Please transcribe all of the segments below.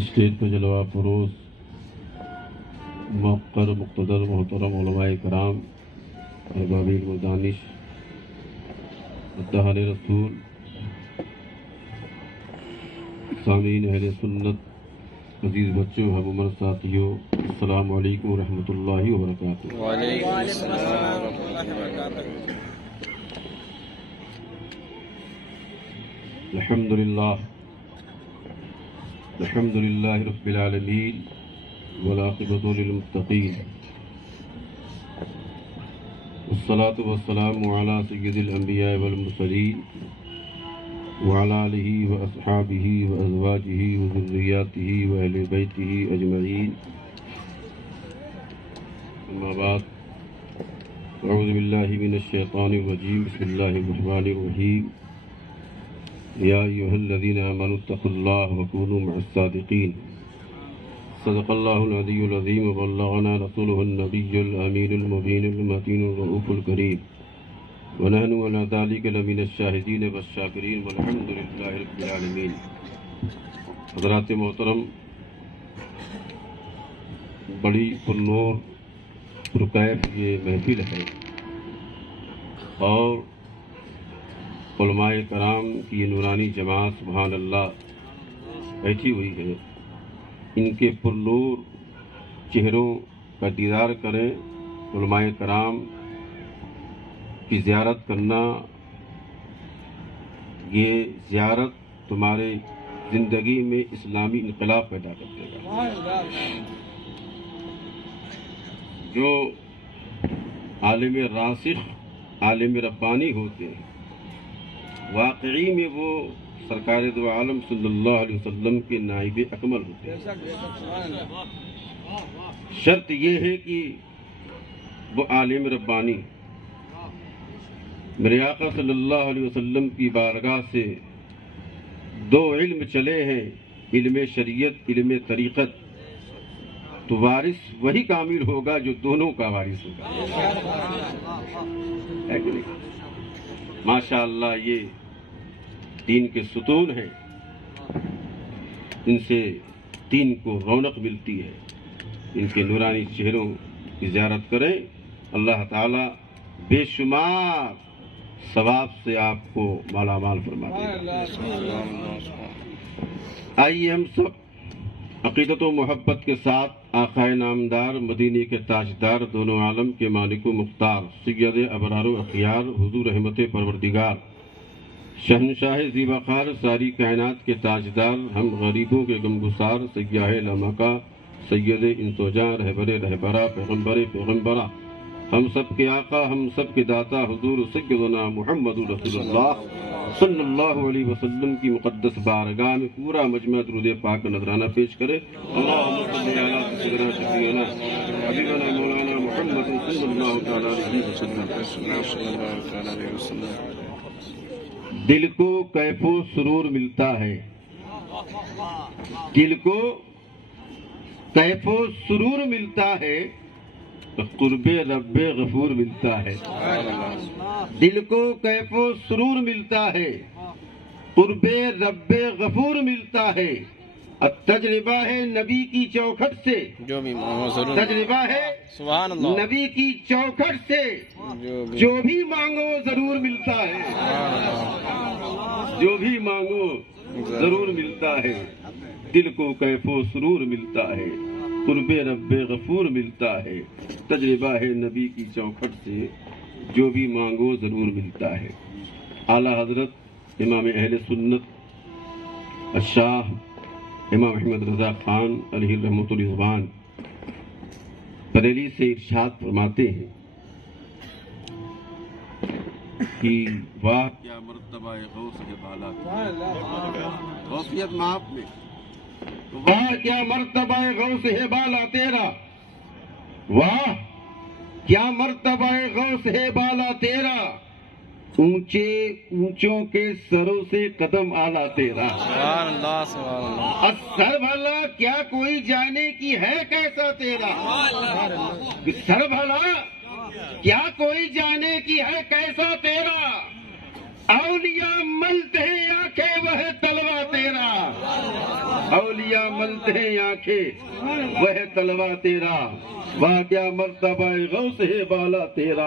Stage پہ جلوہ فروز موقر مقتدر محترم علماء کرام اربابین و دانش اتحاد رسول سامعین اہل سنت عزیز بچوں ہم عمر ساتھیوں السلام علیکم ورحمۃ اللہ وبرکاتہ۔ وعلیکم السلام ورحمۃ اللہ وبرکاتہ۔ الحمد للہ رب العالمین والعاقبۃ للمتقین والصلاة والسلام علی سید الانبیاء والمرسلین وعلی آلہ واصحابہ وازواجہ وذریاتہ واہل بیتہ اجمعین، اما بعد، اعوذ باللہ من الشیطان الرجیم، بسم اللہ الرحمن الرحیم، یا ایھا الذین آمنوا اتقوا اللہ وکونوا مع الصادقین، صدق اللہ العلی العظیم وبلغنا رسولہ النبی الامین المبین المتین الرؤوف الکریم، ونحن علی ذلک لمن الشاہدین والشاکرین والحمد للہ رب العالمین۔ حضرات محترم، بڑی پرنور پرکیف یہ محفل ہے اور علماء کرام کی نورانی جماعت سبحان اللہ بیٹھی ہوئی ہے، ان کے پرنور چہروں کا دیدار کریں۔ علماء کرام کی زیارت کرنا، یہ زیارت تمہارے زندگی میں اسلامی انقلاب پیدا کر دے گا۔ جو عالم راسخ عالم ربانی ہوتے ہیں، واقعی میں وہ سرکار دو عالم صلی اللہ علیہ وسلم کے نائب اکمل ہوتے ہیں۔ شرط یہ ہے کہ وہ عالم ربانی میرے آقا صلی اللہ علیہ وسلم کی بارگاہ سے دو علم چلے ہیں، علم شریعت، علم طریقت، تو وارث وہی کامل ہوگا جو دونوں کا وارث ہوگا، ہے کہ نہیں؟ ماشاء اللہ یہ دین کے ستون ہیں، ان سے دین کو رونق ملتی ہے۔ ان کے نورانی چہروں کی زیارت کریں، اللہ تعالی بے شمار ثواب سے آپ کو مالا مال فرما دے گا۔ آئیے ہم سب عقیدت و محبت کے ساتھ آقائے نامدار مدینے کے تاجدار دونوں عالم کے مالک و مختار سید ابرار و اخیار حضور رحمت پروردگار شہنشاہ زیباخار ساری کائنات کے تاجدار ہم غریبوں کے غمگسار سیاح لمکہ سید انسوجاں رہبر رہبرہ پیغمبر پیغمبرہ ہم سب کے آقا ہم سب کے داتا حضور سیدنا محمد رسول اللہ صلی اللہ علیہ وسلم کی مقدس بارگاہ میں پورا مجمع درود پاک نذرانہ پیش کرے۔ اللہم صلی علی سیدنا شفیعنا حبیبنا مولانا محمد صلی اللہ تعالی علیہ وسلم۔ دل کو کیف و سرور ملتا ہے، دل کو کیف و سرور ملتا ہے تو قرب رب غفور ملتا ہے۔ دل کو کیف و سرور ملتا ہے، قرب رب غفور ملتا ہے۔ تجربہ ہے نبی کی چوکھٹ سے، جو بھی مانگو ضرور، تجربہ ہے سبحان اللہ، نبی کی چوکھٹ سے جو بھی مانگو ضرور ملتا ہے، جو بھی مانگو ضرور ملتا ہے۔ دل کو کیف و سرور ملتا ہے، قرب رب غفور ملتا ہے۔ تجربہ ہے نبی کی چوکھٹ سے جو بھی مانگو ضرور ملتا ہے۔ اعلیٰ حضرت امام اہل سنت الشاہ امام احمد رضا خان علیہ رحمۃ الرضوان بریلی سے ارشاد فرماتے ہیں کہ واہ کیا مرتبہ غوث کے بالا، غوثیت ماپ میں واہ کیا مرتبہ غوث ہے بالا تیرا، واہ کیا مرتبہ غوث ہے بالا تیرا، اونچے اونچوں کے سروں سے قدم آلہ تیرا۔ سبحان اللہ، سبحان اللہ۔ سر بھلا کیا کوئی جانے کی ہے کیسا تیرا، سر بھلا کیا کوئی جانے کی ہے کیسا تیرا، اولیاء ملتے ہیں آنکھیں وہ تلوا تیرا، اولیاء ملتے ہیں آنکھیں وہ ہے تلوا تیرا، واہ کیا مرتبہ غوث ہے بالا تیرا،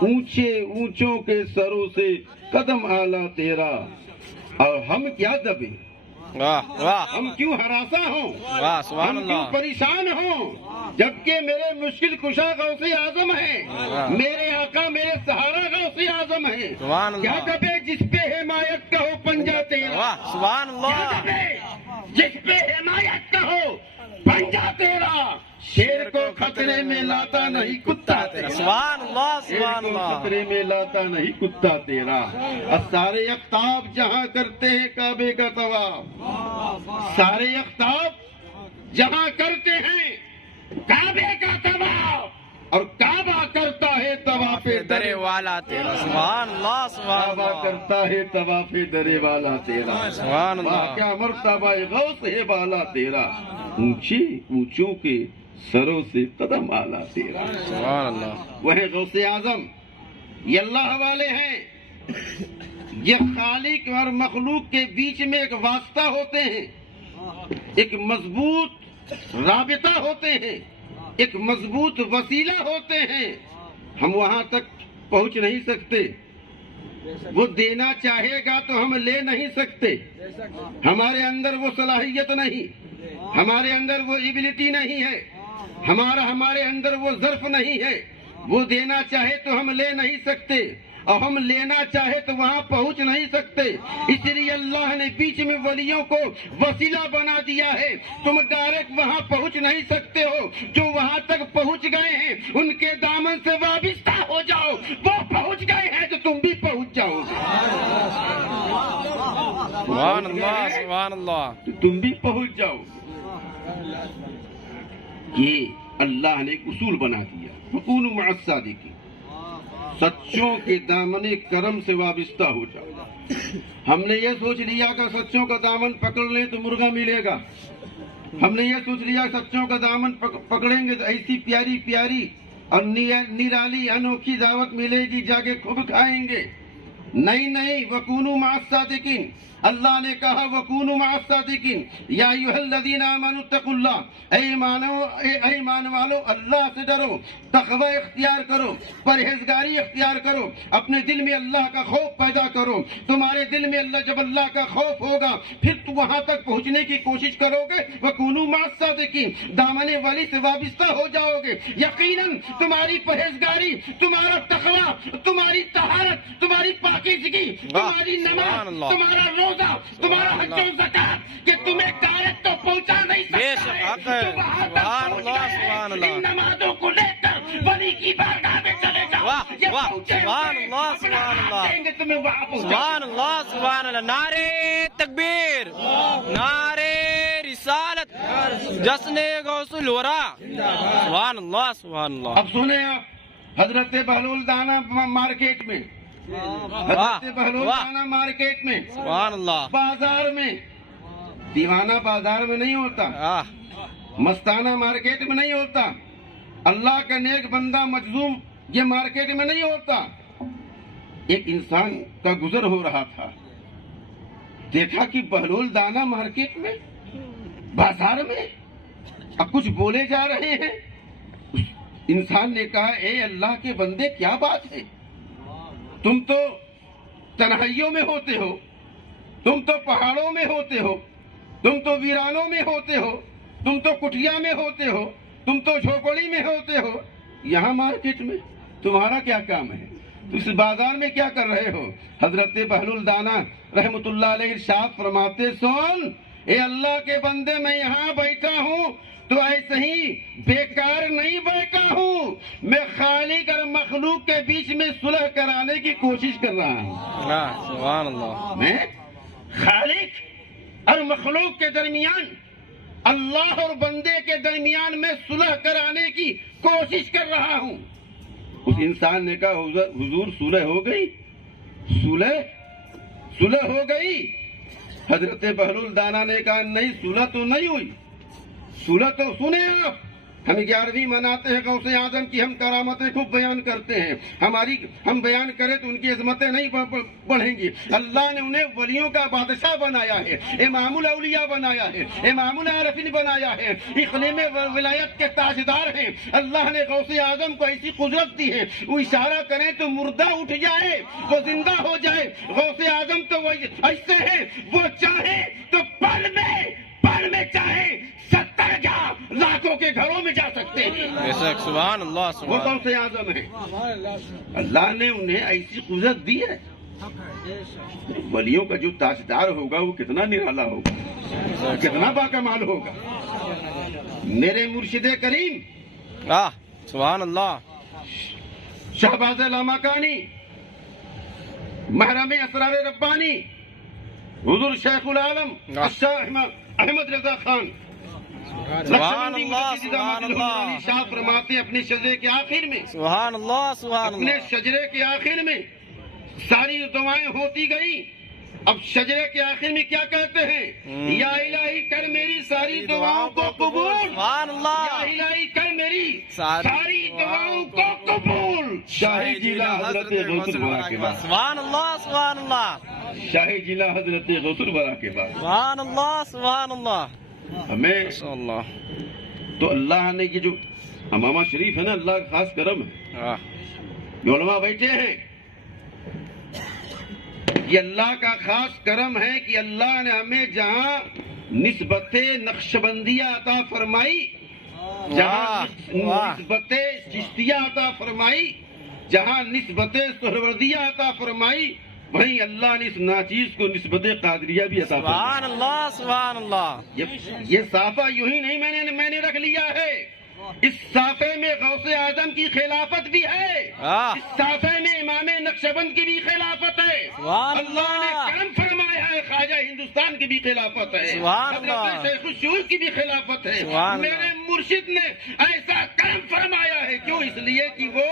اونچے اونچوں کے سروں سے قدم اعلیٰ تیرا، اور ہم کیا دبیں، واہ واہ ہم کیوں ہراساں ہوں، واہ سبحان ہم کیوں اللہ پریشان ہوں، جبکہ میرے مشکل کشا غوث اعظم ہے، میرے آقا میرے سہارا غوث اعظم ہے، سبحان کیا اللہ دبے جس پہ حمایت کا ہو پنجہ تیرا، واہ سبحان کیا اللہ دبے جس پہ حمایت کا ہو پنجہ تیرا، شیر کو خطرے میں لاتا نہیں کتا تیرا، سبحان اللہ شیر سبحان کو اللہ خطرے میں لاتا نہیں کتا تیرا، اور سارے اقطاب جہاں کرتے ہیں کعبے کا طواف، سارے اقطاب جہاں کرتے ہیں کعبے کا طواف، اور کعبہ کرتا ہے طواف درے والا تیرا سبحان اللہ سبحان کعبہ اللہ کرتا ہے طواف درے والا تیرا، سبحان واہ اللہ کیا مرتبہ غوث ہے بالا تیرا، اونچے اونچوں کے سروں سے قدم اعلیٰ تیرا، سبحان اللہ وہ ہے غوث اعظم، یہ اللہ والے ہیں، یہ خالق اور مخلوق کے بیچ میں ایک واسطہ ہوتے ہیں، ایک مضبوط رابطہ ہوتے ہیں، ایک مضبوط وسیلہ ہوتے ہیں، ہم وہاں تک پہنچ نہیں سکتے، وہ دینا چاہے گا تو ہم لے نہیں سکتے، ہمارے اندر وہ صلاحیت نہیں، ہمارے اندر وہ ایبلٹی نہیں ہے، ہمارے اندر وہ ظرف نہیں ہے، وہ دینا چاہے تو ہم لے نہیں سکتے، اور ہم لینا چاہے تو وہاں پہنچ نہیں سکتے، اس لیے اللہ نے بیچ میں ولیوں کو وسیلہ بنا دیا ہے، تم ڈائریکٹ وہاں پہنچ نہیں سکتے ہو، جو وہاں تک پہنچ گئے ہیں ان کے دامن سے وابستہ ہو جاؤ، وہ پہنچ گئے ہیں تو تم بھی پہنچ جاؤ گے، سبحان اللہ سبحان اللہ تو تم بھی پہنچ جاؤ گے۔ یہ اللہ نے ایک اصول بنا دیا، وَكُونُوا مَعَ الصَّادِقِينَ، سچوں کے دامن کرم سے وابستہ ہو جاؤ۔ ہم نے یہ سوچ لیا کہ سچوں کا دامن پکڑ لیں تو مرغا ملے گا، ہم نے یہ سوچ لیا سچوں کا دامن پکڑیں گے تو ایسی پیاری پیاری اور نرالی انوکھی دعوت ملے گی، جا کے خوب کھائیں گے، نہیں وَكُونُوا مَعَ الصَّادِقِينَ، اللہ نے کہا وَكُونُوا مَعَ الصَّادِقِينَ، یا ایھا الذین آمنوا اتقوا اللہ، اے ایمان والو اللہ سے ڈرو، تقوی اختیار کرو، پرہیزگاری اختیار کرو، اپنے دل میں اللہ کا خوف پیدا کرو، تمہارے دل میں جب اللہ کا خوف ہوگا پھر تو وہاں تک پہنچنے کی کوشش کرو گے، وَكُونُوا مَعَ الصَّادِقِينَ، دامن ولی سے وابستہ ہو جاؤ گے، یقیناً تمہاری پرہیزگاری، تمہارا تقوی، تمہاری طہارت، تمہاری پاکیزگی، تمہاری نماز، تمہارا روزہ، تمہارا حج و زکات کہ تمہیں ڈائریکٹ تو پہنچا نہیں بے سکتا شک ہے، حق ہے، تو وہاں تک سبحان پہنچ اللہ گئے ہیں، سبحان اللہ ان نمازوں کو لے کر ولی کی بارگاہ میں چلے جاؤ، واہ یہ واہ پہنچے سبحان ہوئے اللہ اپنا سبحان ہاتھ اللہ دیں گے تمہیں وہاں پہنچا سبحان اللہ سبحان اللہ، نعرے تکبیر، نعرے رسالت، جشن غوث الورا، سبحان اللہ سبحان اللہ اب سنیں آپ، حضرت بہلول دانا مارکیٹ میں، حضرت بہلول واہ دانا مارکیٹ میں، سبحان اللہ بازار میں، دیوانہ بازار میں نہیں ہوتا، آہ مستانہ مارکیٹ میں نہیں ہوتا، اللہ کا نیک بندہ مجذوم یہ مارکیٹ میں نہیں ہوتا، ایک انسان کا گزر ہو رہا تھا، دیکھا کہ بہلول دانا مارکیٹ میں، بازار میں، اب کچھ بولے جا رہے ہیں، انسان نے کہا اے اللہ کے بندے کیا بات ہے، تم تو تنہائیوں میں ہوتے ہو، تم تو پہاڑوں میں ہوتے ہو، تم تو ویرانوں میں ہوتے ہو، تم تو کٹھیا میں ہوتے ہو، تم تو جھوپڑی میں ہوتے ہو، یہاں مارکیٹ میں تمہارا کیا کام ہے، تو اس بازار میں کیا کر رہے ہو؟ حضرت بہلول دانا رحمت اللہ علیہ ارشاد فرماتے سن، اے اللہ کے بندے میں یہاں بیٹھا ہوں تو ایسے ہی بیکار نہیں بیٹھا ہوں، میں خالق اور مخلوق کے بیچ میں صلح کرانے کی کوشش کر رہا ہوں، سبحان اللہ میں خالق اور مخلوق کے درمیان، اللہ اور بندے کے درمیان میں صلح کرانے کی کوشش کر رہا ہوں۔ اس انسان نے کہا حضور صلح ہو گئی، صلح ہو گئی؟ حضرت بہلول دانا نے کہا نہیں، صلح تو نہیں ہوئی، صلح تو سنیں آپ، ہم 11ویں مناتے ہیں غوث اعظم کی، ہم کرامتیں خوب بیان کرتے ہیں، ہم بیان کریں تو ان کی عظمتیں نہیں بڑھیں گی۔ اللہ نے انہیں ولیوں کا بادشاہ بنایا ہے، امام الاولیاء بنایا ہے، امام العارفین بنایا ہے، اقلیم ولایت کے تاجدار ہیں۔ اللہ نے غوث اعظم کو ایسی قدرت دی ہے، وہ اشارہ کریں تو مردہ اٹھ جائے، وہ زندہ ہو جائے۔ غوث اعظم تو وہ ایسے ہیں، وہ چاہے تو پل میں چاہے 70 یا لاکھوں کے گھروں میں جا سکتے ہیں۔ بے شک، سبحان اللہ، وہ سبحان غوث اعظم ہے، اللہ نے انہیں ایسی قدرت دی ہے۔ ولیوں کا جو تاجدار ہوگا وہ کتنا نرالا ہوگا، کتنا باکمال ہوگا۔ میرے مرشد کریم سبحان اللہ، شہباز لامکانی، محرم اسرار ربانی، حضور شیخ العالم الشاہ احمد رضا خان سبحان اللہ، سبحان اللہ، شاہ فرماتے اپنے شجرے کے آخر میں، سبحان اللہ، سبحان اپنے اللہ، شجرے کے آخر میں ساری دعائیں ہوتی گئی، اب شجرے کے آخر میں کیا کہتے ہیں؟ یا الہی کر میری ساری دعاؤں کو قبول، سبحان اللہ، یا الہی کر میری ساری دعاؤں کو قبول۔ شاہی جیلا حضرت غوث الورا کے بعد، سبحان اللہ، سبحان اللہ، شاہی جیلا حضرت غوث الورا کے بعد، سبحان اللہ، سبحان اللہ، ہمیں ماشاء اللہ، تو اللہ نے یہ جو امامہ شریف ہے نا، اللہ کا خاص کرم ہے۔ جو علماء بیٹھے ہیں، یہ اللہ کا خاص کرم ہے کہ اللہ نے ہمیں جہاں نسبت نقشبندیہ عطا فرمائی، جہاں نسبت چشتیہ عطا فرمائی، جہاں نسبت سہروردیہ عطا فرمائی، وہیں اللہ نے اس ناچیز کو نسبت قادریہ بھی عطا فرمائی۔ سبحان اللہ، سبحان اللہ، یہ صافہ یوں ہی نہیں میں نے رکھ لیا ہے، اس صافے میں غوث اعظم کی خلافت بھی ہے، اس صافے میں امام نقشبند کی بھی خلافت ہے، اللہ نے کرم فرمایا ہے، خواجہ ہندوستان کی بھی خلافت ہے، حضرت شیخ الشیوخ کی بھی خلافت ہے۔ میرے مرشد نے ایسا کرم فرمایا ہے، کیوں؟ اس لیے کہ وہ،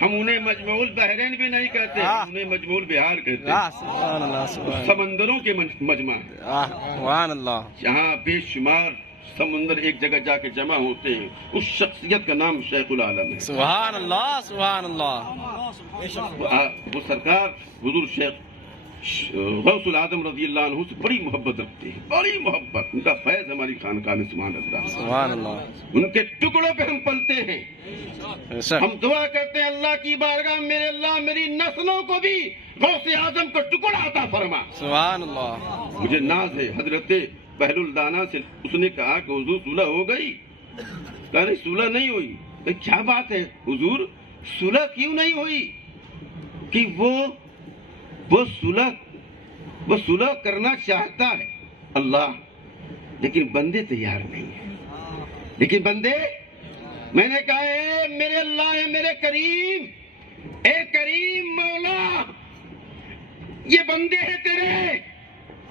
ہم انہیں مجموع البحرین بھی نہیں کہتے، انہیں مجموع البحار کہتے ہیں، سمندروں کے مجمع، سبحان اللہ، جہاں بے شمار سمندر ایک جگہ جا کے جمع ہوتے ہیں، اس شخصیت کا نام شیخ العالم ہے۔ سبحان اللہ، سبحان اللہ، وہ سرکار حضور شیخ غوث العظم رضی اللہ عنہ سے بڑی محبت رکھتے ہیں، بڑی محبت، ان کا فیض ہماری خانقاہ میں سبحان اللہ، سبحان اللہ، ان کے ٹکڑوں پہ ہم پلتے ہیں۔ ہم دعا کرتے ہیں اللہ کی بارگاہ، میرے اللہ میری نسلوں کو بھی غوث اعظم کا ٹکڑا عطا فرما۔ سبحان اللہ، مجھے ناز ہے حضرت بہل الدانا سے، اس نے کہا کہ حضور صلح ہو گئی، کہا نہیں صلح نہیں ہوئی۔ کیا بات ہے حضور، صلح کیوں نہیں ہوئی؟ کہ وہ صلح کرنا چاہتا ہے اللہ، لیکن بندے تیار نہیں ہیں، لیکن بندے، میں نے کہا اے میرے اللہ، اے میرے کریم، اے کریم مولا، یہ بندے ہیں تیرے،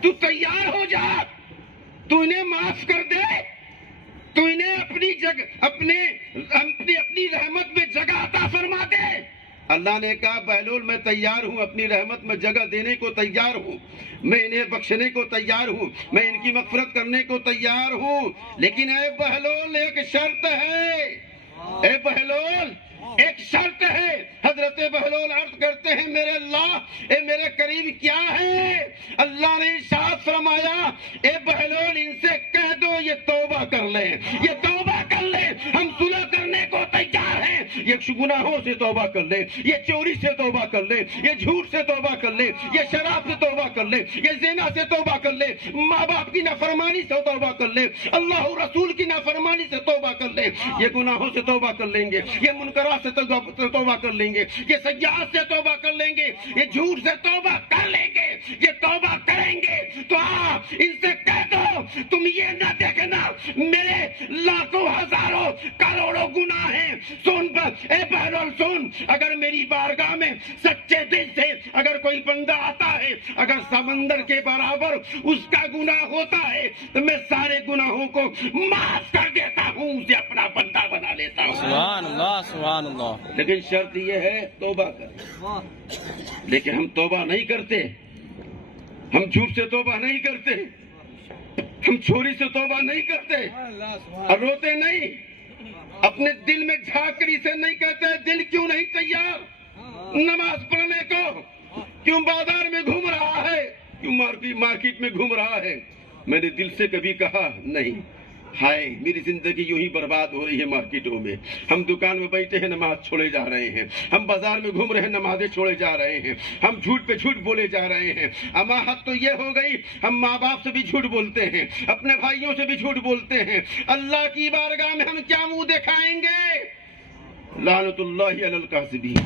تو تیار ہو جا، تو انہیں معاف کر دے، تو انہیں اپنی رحمت میں جگہ عطا فرما دے۔ اللہ نے کہا بہلول میں تیار ہوں، اپنی رحمت میں جگہ دینے کو تیار ہوں، میں انہیں بخشنے کو تیار ہوں، میں ان کی مغفرت کرنے کو تیار ہوں، لیکن اے بہلول ایک شرط ہے، اے بہلول ایک شرط ہے۔ حضرت بہلول عرض کرتے ہیں میرے اللہ، اے میرے قریب کیا ہے؟ اللہ نے ارشاد فرمایا اے بہلول ان سے کہہ دو یہ توبہ کر لیں، یہ توبہ کر لیں، ہم صلح کرنے کو تیار ہیں، یہ گناہوں سے توبہ کر لیں، یہ چوری سے توبہ کر لیں، یہ جھوٹ سے توبہ کر لیں، یہ شراب سے توبہ کر لیں، یہ زنا سے توبہ کر لیں، ماں باپ کی نافرمانی سے توبہ کر لیں، اللہ رسول کی نافرمانی سے توبہ کر لیں، یہ گناہوں سے توبہ کر لیں گے، یہ منکرات سے توبہ کر لیں گے، یہ سیاحت سے توبہ کر لیں گے، یہ جھوٹ سے توبہ کر لیں گے، یہ توبہ کریں گے تو آپ ان سے کہہ دو تم یہ نہ دیکھنا میرے لاکھوں ہزاروں کروڑوں گناہ ہیں، سن اے بہلول سن، اگر میری بارگاہ میں سچے دل سے اگر کوئی بندہ آتا ہے، اگر سمندر کے برابر اس کا گناہ ہوتا ہے تو میں سارے گناہوں کو معاف کر دیتا ہوں، اسے اپنا بندہ بنا لیتا ہوں۔ سبحان اللہ، سبحان اللہ، لیکن شرط یہ ہے توبہ کریں، لیکن ہم توبہ نہیں کرتے، ہم جھوٹ سے توبہ نہیں کرتے، ہم چوری سے توبہ نہیں کرتے اور روتے نہیں، اپنے دل میں جھانک کر اسے نہیں کہتے دل کیوں نہیں تیار نماز پڑھنے کو؟ کیوں بازار میں گھوم رہا ہے؟ کیوں مارکیٹ میں گھوم رہا ہے؟ میں نے دل سے کبھی کہا نہیں، ہائے میری زندگی یوں ہی برباد ہو رہی ہے مارکیٹوں میں، ہم دکان میں بیٹھے ہیں نماز چھوڑے جا رہے ہیں، ہم بازار میں گھوم رہے ہیں نمازیں چھوڑے جا رہے ہیں، ہم جھوٹ پہ جھوٹ بولے جا رہے ہیں۔ اما حد تو یہ ہو گئی ہم ماں باپ سے بھی جھوٹ بولتے ہیں، اپنے بھائیوں سے بھی جھوٹ بولتے ہیں، اللہ کی بارگاہ میں ہم کیا منہ دکھائیں گے؟ لعنت اللہ علی الکاذبین،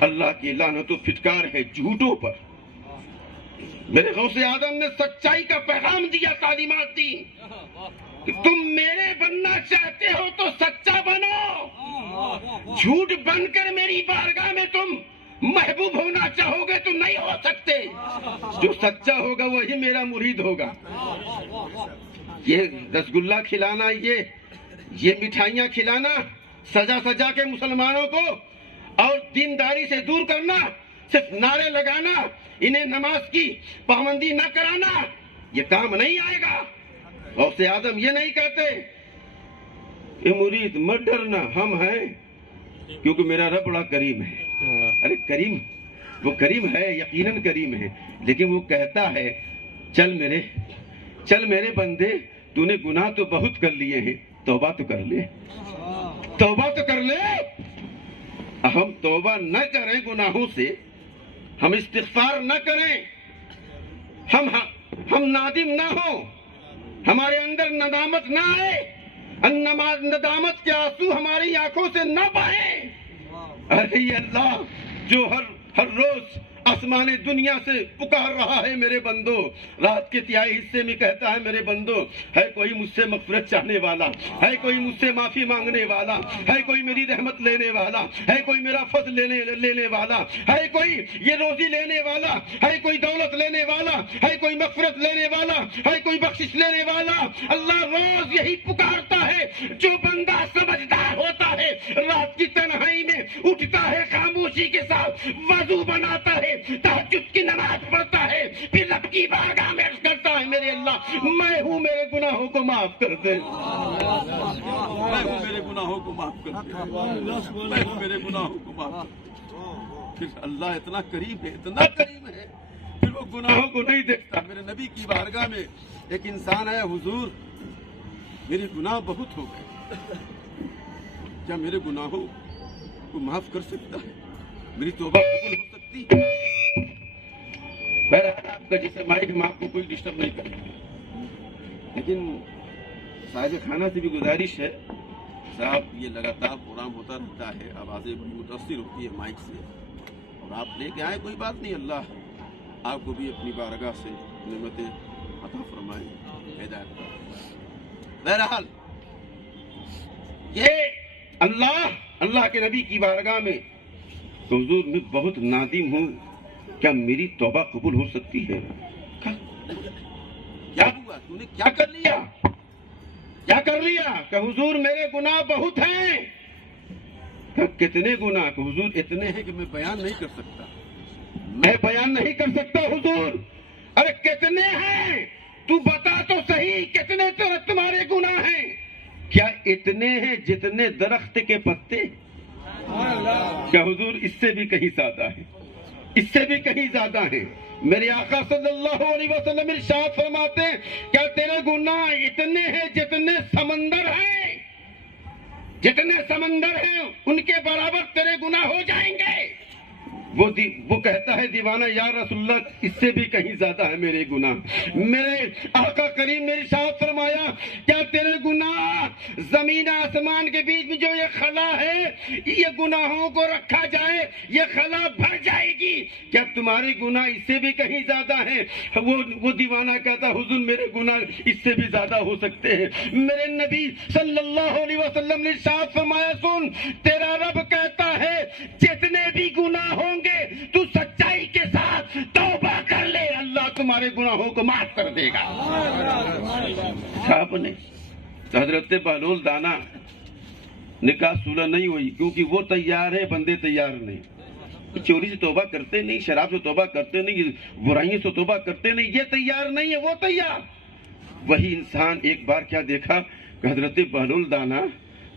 اللہ کی لعنت و پھٹکار ہے جھوٹوں پر۔ میرے غوث اعظم نے سچائی کا پیغام دیا، تعلیمات دی کہ تم میرے بننا چاہتے ہو تو سچا بنو، جھوٹ بن کر میری بارگاہ میں تم محبوب ہونا چاہو گے تو نہیں ہو سکتے، جو سچا ہوگا وہی میرا مرید ہوگا۔ یہ رسگلہ کھلانا، یہ مٹھائیاں کھلانا سجا سجا کے مسلمانوں کو اور دینداری سے دور کرنا، صرف نعرے لگانا، انہیں نماز کی پابندی نہ کرانا، یہ کام نہیں آئے گا۔ غوث اعظم یہ نہیں کہتے کہ مرید مت ڈرنا ہم ہیں کیونکہ میرا رب بڑا کریم ہے۔ ارے کریم، وہ کریم ہے، یقیناً کریم ہے، لیکن وہ کہتا ہے چل میرے بندے، تو نے گناہ تو بہت کر لیے ہیں، توبہ تو کر لے، توبہ تو کر لے۔ ہم توبہ نہ کریں گناہوں سے، ہم استغفار نہ کریں، ہم نادم نہ ہوں، ہمارے اندر ندامت نہ آئے، ندامت کے آنسو ہماری آنکھوں سے نہ بہیں۔ ارے یہ اللہ جو ہر روز آسمان دنیا سے پکار رہا ہے میرے بندو، رات کے تہائی حصے میں کہتا ہے میرے بندو، ہے کوئی مجھ سے مغفرت چاہنے والا، ہے کوئی مجھ سے معافی مانگنے والا، ہے کوئی میری رحمت لینے والا، ہے کوئی میرا فضل لینے والا، ہے کوئی یہ روزی لینے والا، ہے کوئی دولت لینے والا، ہے کوئی مغفرت لینے والا، ہے کوئی بخشش لینے والا۔ اللہ روز یہی پکارتا ہے۔ جو بندہ سمجھدار ہوتا ہے رات کی تنہائی میں اٹھتا ہے، خاموشی کے ساتھ وضو بناتا ہے، تہجد کی نماز پڑھتا ہے، پھر رب کی بارگاہ میں عرض کرتا ہے میرے اللہ میں ہوں، میرے گناہوں کو معاف کر دے، میں ہوں، میرے گناہوں کو معاف کر دے، میں ہوں، میرے گناہوں کو معاف کر دے۔ پھر اللہ اتنا کریم ہے، اتنا کریم ہے، پھر وہ گناہوں کو نہیں دیکھتا۔ میرے نبی کی بارگاہ میں ایک انسان آیا، حضور میرے گناہ بہت ہو گئے، کیا میرے گناہوں کو معاف کر سکتا ہے؟ میری توبہ قبول ہو سکتی ہے؟ بہرحال آپ کا جیسے مائک میں آپ کو کوئی ڈسٹرب نہیں کرے، لیکن صاحب خانہ سے بھی گزارش ہے، صاحب یہ لگاتار پروگرام ہوتا رہتا ہے، آوازیں بڑی متاثر ہوتی ہے مائک سے، اور آپ لے کے آئے کوئی بات نہیں، اللہ آپ کو بھی اپنی بارگاہ سے نعمتیں عطا فرمائے، ہدایت فرمائے۔ بہرحال یہ اللہ کے نبی کی بارگاہ میں کہ حضور میں بہت نادم ہوں، کیا میری توبہ قبول ہو سکتی ہے؟ کیا ہوا؟ تو نے کیا کر لیا؟ کیا کر لیا؟ کہ حضور میرے گناہ بہت ہیں۔ کہ کتنے گناہ؟ کہ حضور اتنے ہیں کہ میں بیان نہیں کر سکتا، میں بیان نہیں کر سکتا حضور۔ ارے کتنے ہیں؟ تو بتا تو صحیح، کتنے تمہارے گناہ ہیں؟ کیا اتنے ہیں جتنے درخت کے پتے؟ کیا حضور اس سے بھی کہیں زیادہ ہے، اس سے بھی کہیں زیادہ ہے۔ میرے آقا صلی اللہ علیہ وسلم ارشاد فرماتے ہیں کیا تیرے گناہ اتنے ہیں جتنے سمندر ہیں، جتنے سمندر ہیں ان کے برابر تیرے گناہ ہو جائیں گے۔ وہ کہتا ہے دیوانہ یا رسول اللہ اس سے بھی کہیں زیادہ ہے میرے گناہ۔ میرے آقا کریم نے ارشاد فرمایا کیا تیرے گناہ زمین آسمان کے بیچ میں جو یہ خلا ہے، یہ گناہوں کو رکھا جائے یہ خلا بھر جائے گی، کیا تمہارے گناہ اس سے بھی کہیں زیادہ ہیں؟ وہ دیوانہ کہتا حضور میرے گناہ اس سے بھی زیادہ ہو سکتے ہیں۔ میرے نبی صلی اللہ علیہ وسلم نے ارشاد فرمایا سن، تیرا رب کہتا ہے جتنے بھی گناہ ہوں گے تو سچائی کے ساتھ توبہ کر لے، اللہ تمہارے گناہوں کو معاف کر دے گا۔ صاحب نے حضرت بہلول دانا نکاح صلح نہیں ہوئی کیونکہ وہ تیار ہے، بندے تیار نہیں۔ چوری سے توبہ کرتے نہیں، شراب سے توبہ کرتے نہیں، برائیوں سے توبہ کرتے نہیں، یہ تیار نہیں ہے، وہ تیار۔ وہی انسان ایک بار کیا دیکھا کہ حضرت بہلول دانا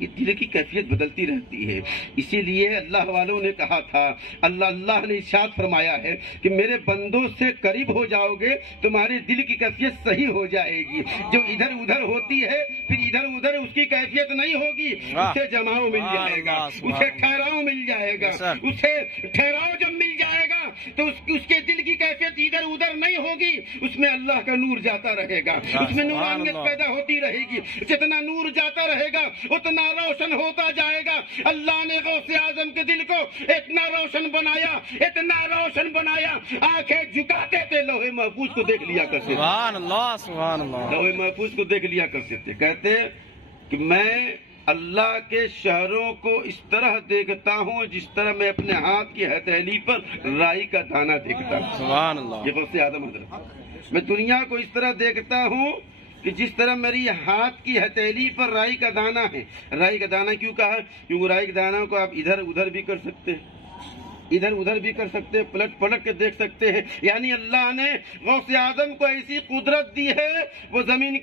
یہ دل کی کیفیت بدلتی رہتی ہے. اسی لیے اللہ والوں نے کہا تھا, اللہ نے ارشاد فرمایا ہے کہ میرے بندوں سے قریب ہو جاؤ گے تمہاری دل کی کیفیت صحیح ہو جائے گی. جو ادھر ادھر ہوتی ہے پھر ادھر ادھر اس کی کیفیت نہیں ہوگی, اسے جماؤ مل جائے گا, اسے ٹھہراؤ مل جائے گا. اسے ٹھہراؤ جب مل جائے گا تو اس کے دل کی کیفیت ادھر ادھر نہیں ہوگی, اس میں اللہ کا نور جاتا رہے گا, اس میں نورانیت پیدا ہوتی رہے گی. جتنا نور جاتا رہے گا اتنا روشن ہوتا جائے گا. اللہ نے غوث اعظم کے دل کو اتنا روشن بنایا, اتنا روشن بنایا, آنکھیں جھکاتے تھے لوہے محفوظ کو دیکھ لیا کرتے. سبحان اللہ, سبحان اللہ. لوہے محفوظ کو دیکھ لیا کرتے تھے. کہتے کہ میں اللہ کے شہروں کو اس طرح دیکھتا ہوں جس طرح میں اپنے ہاتھ کی ہتھیلی پر رائی کا دانہ دیکھتا ہوں. سبحان اللہ. یہ غوث اعظم حضرت. میں دنیا کو اس طرح دیکھتا ہوں کہ جس طرح میری ہاتھ کی ہتھیلی پر رائی کا دانہ ہے. رائی کا دانہ کیوں کہا؟ کیونکہ رائی کے دانہ کو آپ ادھر ادھر بھی کر سکتے ہیں, ادھر ادھر بھی کر سکتے ہیں, پلٹ پلٹ کے دیکھ سکتے ہیں. یعنی اللہ نے غوث اعظم کو ایسی قدرت دی ہے, وہ زمین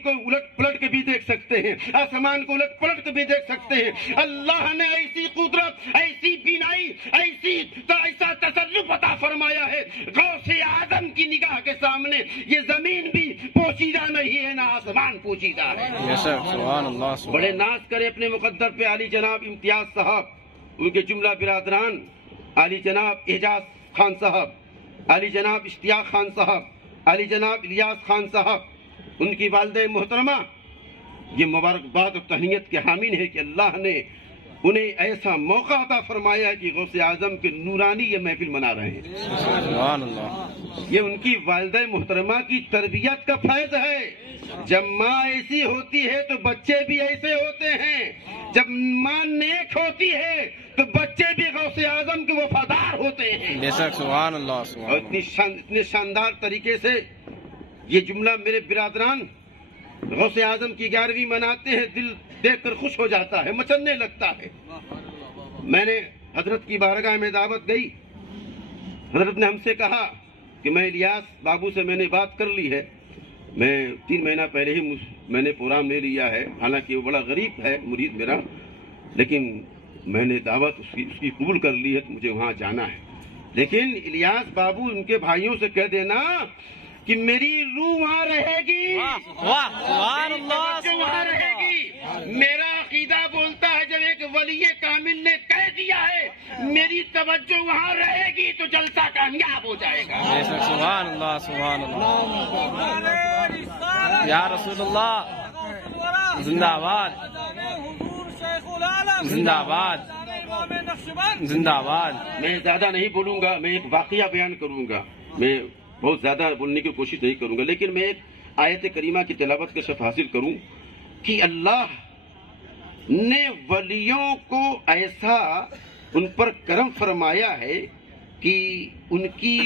کو الٹ پلٹ کے بھی دیکھ سکتے ہیں, آسمان کو الٹ پلٹ کے بھی دیکھ سکتے ہیں. اللہ نے ایسی قدرت, ایسی بینائی, ایسا تصرف عطا فرمایا ہے. غوث اعظم کی نگاہ کے سامنے یہ زمین بھی پوشیدہ نہیں ہے, نہ آسمان پوشیدہ ہے. سبحان اللہ. بڑے ناز کرے اپنے مقدر پہ علی جناب امتیاز صاحب, ان کے جملہ برادران, علی جناب اعجاز خان صاحب, علی جناب اشتیاق خان صاحب, علی جناب الیاس خان صاحب, ان کی والدہ محترمہ یہ مبارکباد اور تہنیت کے حامل ہے کہ اللہ نے انہیں ایسا موقع عطا فرمایا ہے کہ غوث اعظم کے نورانی یہ محفل منا رہے ہیں. سبحان اللہ. یہ ان کی والدہ محترمہ کی تربیت کا فیض ہے. جب ماں ایسی ہوتی ہے تو بچے بھی ایسے ہوتے ہیں. جب ماں نیک ہوتی ہے تو بچے بھی غوث اعظم کے وفادار ہوتے ہیں. بے شک. سبحان اللہ. اور اتنے شاندار طریقے سے یہ جملہ میرے برادران غوث اعظم کی 11ویں مناتے ہیں, دل دیکھ کر خوش ہو جاتا ہے, مچلنے لگتا ہے. میں نے حضرت کی بارگاہ میں دعوت گئی, حضرت نے ہم سے کہا کہ میں الیاس بابو سے میں نے بات کر لی ہے, میں 3 مہینہ پہلے ہی میں نے پروگرام لے لیا ہے, حالانکہ وہ بڑا غریب ہے مرید میرا, لیکن میں نے دعوت اس کی قبول کر لی ہے تو مجھے وہاں جانا ہے. لیکن الیاس بابو ان کے بھائیوں سے کہہ دینا کہ میری روح وہاں رہے گی, سبحان اللہ. وہاں رہے گی. میرا عقیدہ بولتا ہے جب ایک ولی کامل نے کہہ دیا ہے میری توجہ وہاں رہے گی تو جلسہ کامیاب ہو جائے گا. سبحان اللہ. سبحان اللہ. یا رسول اللہ زندہ باد, زندہ باد, زندہ باد. میں زیادہ نہیں بولوں گا, میں ایک واقعہ بیان کروں گا, میں بہت زیادہ بولنے کی کوشش نہیں کروں گا, لیکن میں ایک آیت کریمہ کی تلاوت کا شرف حاصل کروں کہ اللہ نے ولیوں کو ایسا ان پر کرم فرمایا ہے کہ ان کی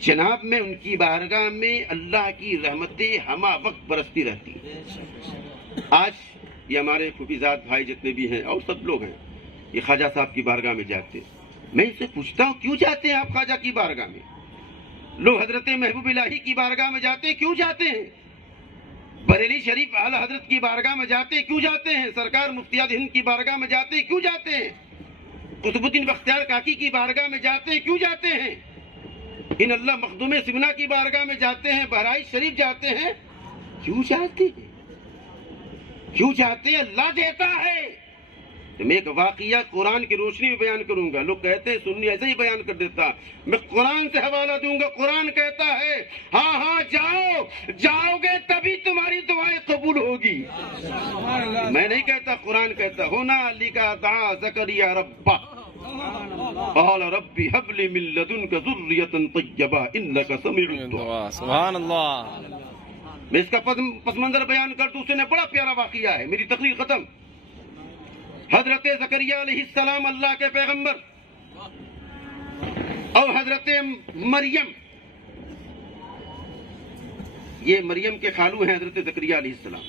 جناب میں, ان کی بارگاہ میں اللہ کی رحمتیں ہمہ وقت برستی رہتی ہیں. آج یہ ہمارے خفیزاد بھائی جتنے بھی ہیں اور سب لوگ ہیں, یہ خواجہ صاحب کی بارگاہ میں جاتے ہیں. میں ان سے پوچھتا ہوں کیوں جاتے ہیں آپ خواجہ کی بارگاہ میں؟ لوگ حضرت محبوب الہی کی بارگاہ میں جاتے ہیں, کیوں جاتے ہیں؟ بریلی شریف اعلی حضرت کی بارگاہ میں جاتے ہیں, کیوں جاتے ہیں؟ سرکار مفتیات ہند کی بارگاہ میں جاتے ہیں, کیوں جاتے ہیں؟ قطب الدین بختیار کاکی کی بارگاہ میں جاتے ہیں, کیوں جاتے ہیں؟ ان اللہ مخدوم سمنا کی بارگاہ میں جاتے ہیں, بہرائچ شریف جاتے ہیں, کیوں جاتے ہیں؟ کیوں جاتے ہیں؟ اللہ دیتا ہے. تو میں ایک واقعہ قرآن کی روشنی میں بیان کروں گا. لوگ کہتے ہیں سنی ایسے ہی بیان کر دیتا, میں قرآن سے حوالہ دوں گا. قرآن کہتا ہے ہاں جاؤ گے تبھی تمہاری دعائیں قبول ہوگی. میں نہیں کہتا, قرآن کہتا ہونا لکا دعا زکریا ربہ قال ربی ہب لی من لدنک ذریۃ طیبہ انک سمیع الدعاء. سبحان اللہ. میں اس کا پس منظر بیان کر دوں, اس نے بڑا پیارا واقعہ ہے. میری تقریر ختم. حضرت زکریا علیہ السلام اللہ کے پیغمبر اور حضرت مریم, یہ مریم کے خالو ہیں حضرت زکریا علیہ السلام.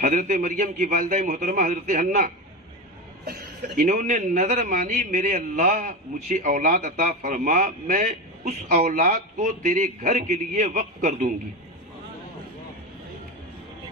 حضرت مریم کی والدہ محترمہ حضرت حنا, انہوں نے نظر مانی میرے اللہ مجھے اولاد عطا فرما, میں اس اولاد کو تیرے گھر کے لیے وقف کر دوں گی.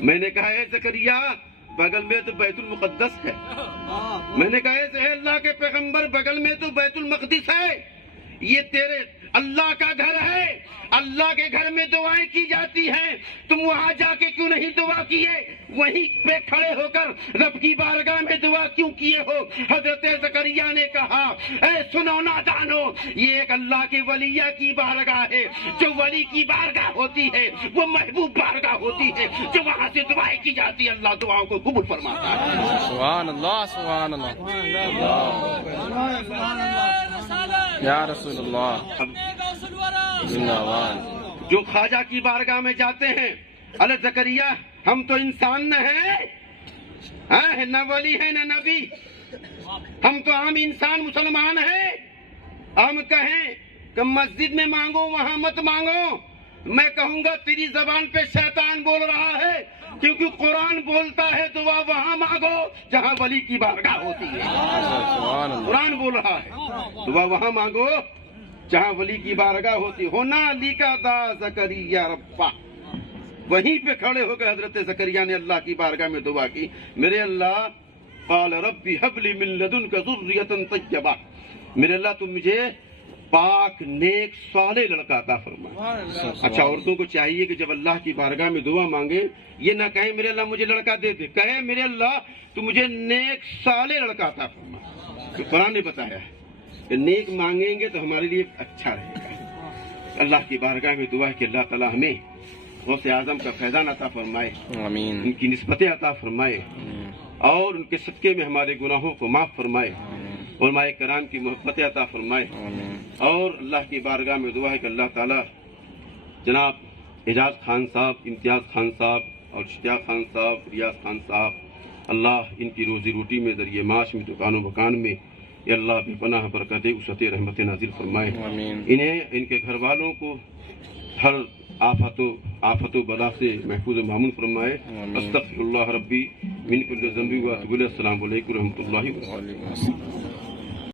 میں نے کہا اے زکریا بغل میں تو بیت المقدس ہے. میں نے کہا اے اللہ کے پیغمبر بغل میں تو بیت المقدس ہے. یہ تیرے اللہ کا گھر ہے. اللہ کے گھر میں دعائیں کی جاتی ہیں. تم وہاں جا کے کیوں نہیں دعا کیے؟ وہیں پہ کھڑے ہو کر رب کی بارگاہ میں دعا کیوں کیے ہو؟ حضرت زکریا نے کہا اے سنو نادانو، یہ ایک اللہ کے ولیہ کی بارگاہ ہے. جو ولی کی بارگاہ ہوتی ہے وہ محبوب بارگاہ ہوتی ہے. جو وہاں سے دعائیں کی جاتی ہے اللہ دعاؤں کو قبول فرماتا ہے. سبحان اللہ سبحان اللہ یا رسول اللہ. زندہ باد. جو خواجہ کی بارگاہ میں جاتے ہیں ارے زکریا ہم تو انسان نہ ہیں، نہ ولی ہے نہ نبی، ہم تو عام انسان مسلمان ہیں. ہم کہیں کہ مسجد میں مانگو وہاں مت مانگو. میں کہوں گا تیری زبان پہ شیطان بول رہا ہے، کیونکہ قرآن بولتا ہے دعا وہاں مانگو جہاں ولی کی بارگاہ ہوتی ہے. قرآن بول رہا ہے دعا وہاں مانگو جہاں ولی کی بارگاہ ہوتی. ہونا علی کا دا زکریا ربا. وہیں پہ کھڑے ہو کر حضرت زکریا نے اللہ کی بارگاہ میں دعا کی. میرے اللہ قال ربی حب لی من لدنک ذریۃ طیبہ، میرے اللہ تم مجھے پاک نیک صالح لڑکا عطا فرما. اچھا عورتوں کو چاہیے کہ جب اللہ کی بارگاہ میں دعا مانگے یہ نہ کہیں میرے اللہ مجھے لڑکا دے دے، کہے میرے اللہ تو مجھے نیک صالح لڑکا عطا فرما. تو قرآن نے بتایا ہے کہ نیک مانگیں گے تو ہمارے لیے اچھا رہے گا. اللہ کی بارگاہ میں دعا ہے کہ اللہ تعالیٰ ہمیں غوث اعظم کا فیضان عطا فرمائے، آمین. ان کی نسبتیں عطا فرمائے اور ان کے صدقے میں ہمارے گناہوں کو معاف فرمائے، علماء کرام کی محبت عطا فرمائے. اور اللہ کی بارگاہ میں دعا ہے کہ اللہ تعالیٰ جناب اعجاز خان صاحب، امتیاز خان صاحب اور اشتیاق خان صاحب، ریاض خان صاحب، اللہ ان کی روزی روٹی میں ذریعہ معاش میں دکان و مکان میں یا اللہ بے پناہ برکت وسعت رحمت نازل فرمائے. انہیں ان کے گھر والوں کو ہر آفت و بلا سے محفوظ و معمون فرمائے. استغفر اللہ ربی من کل ذنب و اتوب الیہ. السلام علیکم و رحمۃ اللہ وبرکاتہ.